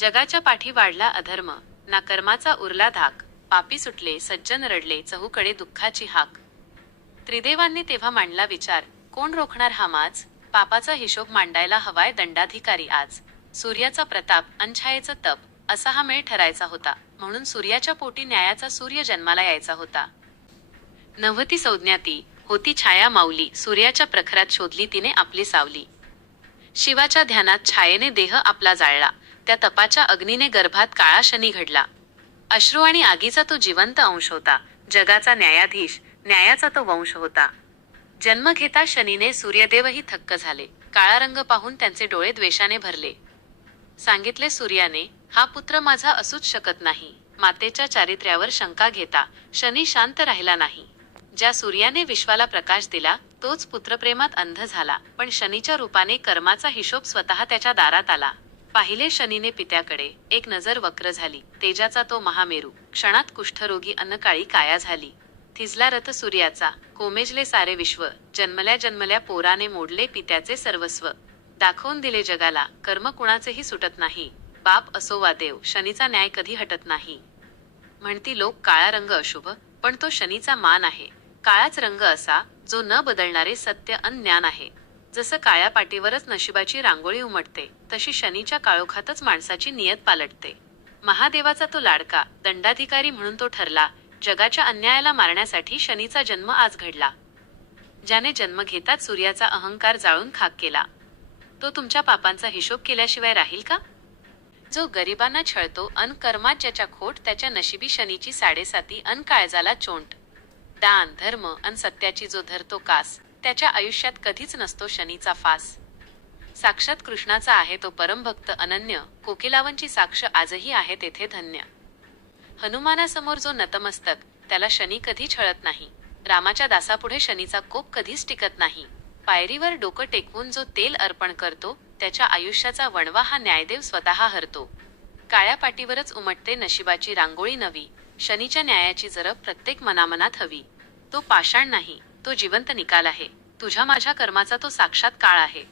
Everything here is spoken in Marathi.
जगाच्या पाठी वाढला अधर्म, ना कर्माचा उरला धाक. पापी सुटले, सज्जन रडले, चहूकडे दुःखाची हाक. त्रिदेवांनी तेव्हा मांडला विचार, कोण रोखणार हा माज? पापाचा हिशोब मांडायला हवाय दंडाधिकारी आज. सूर्याचा प्रताप, अंछायेचं तप, असा हा मेळ ठरायचा होता. म्हणून सूर्याच्या पोटी न्यायाचा सूर्य जन्माला यायचा होता. नव्हती संज्ञा ती, होती छाया माऊली. सूर्याच्या प्रखरात शोधली तिने आपली सावली. शिवाच्या ध्यानात छायेने देह आपला जाळला. त्या तपाच्या अग्नीने गर्भात काळा शनी घडला. अश्रू आणि आगीचा तो जिवंत अंश होता. जगाचा न्यायाधीश, न्यायाचा तो वंश होता. जन्म घेता शनीने सूर्यदेवही थक्क झाले. काळा रंग पाहून त्यांचे डोळे द्वेषाने भरले. सांगितले सूर्याने, हा पुत्र माझा असूच शकत नाही. मातेच्या चारित्र्यावर शंका घेता शनी शांत राहिला नाही. ज्या सूर्याने विश्वाला प्रकाश दिला तोच पुत्रप्रेमात अंध झाला. पण शनीच्या रूपाने कर्माचा हिशोब स्वतः त्याच्या दारात आला. पाहिले शनीने पित्याकडे, एक नजर वक्र झाली. तेजाचा तो महामेरू, क्षणात कुष्ठरोगी अन्नकाळी काया झाली. थिजला रथ सूर्याचा, कोमेजले सारे विश्व. जन्मल्या जन्मल्या पोराने मोडले पित्याचे सर्वस्व. दाखवून दिले जगाला, कर्म कुणाचेही सुटत नाही. बाप असो वा देव, शनीचा न्याय कधी हटत नाही. म्हणती लोक काळा रंग अशुभ, पण तो शनीचा मान आहे. काळाच रंग असा, जो न बदलणारे सत्य अन ज्ञान आहे. जसं काळ्या पाटीवरच नशिबाची रांगोळी उमटते, तशी शनीच्या काळोखातच माणसाची नियत पालटते. महादेवाचा तो लाडका, दंडाधिकारी म्हणून तो ठरला. जगाच्या अन्यायाला मारण्यासाठी शनीचा जन्म आज घडला. ज्याने जन्म घेताच सूर्याचा अहंकार जाळून खाक केला, तो तुमच्या पापांचा हिशोब केल्याशिवाय राहील का? जो गरिबांना छळतो अन कर्मात ज्याच्या खोट, त्याच्या नशिबी शनीची साडेसाती अन काळजाला चोंट. दान धर्म अन सत्याची जो धरतो कास, त्याच्या आयुष्यात कधीच नसतो शनीचा फास. साक्षात कृष्णाचा आहे तो परमभक्त अनन्य. कोकिलावंची साक्ष आजही आहे तेथे धन्य. हनुमानासमोर जो नतमस्तक, त्याला शनी कधी छळत नाही. रामाच्या दासापुढे शनीचा कोप कधीच टिकत नाही. पायरीवर डोकं टेकवून जो तेल अर्पण करतो, त्याच्या आयुष्याचा वणवा हा न्यायदेव स्वतः हरतो. काळ्या पाटीवरच उमटते नशिबाची रांगोळी नवी. शनीच्या न्यायाची जरब प्रत्येक मनामनात हवी. तो पाषाण नाही, तो जिवंत निकाल आहे. तुझ्या माझ्या कर्माचा तो साक्षात काळ आहे.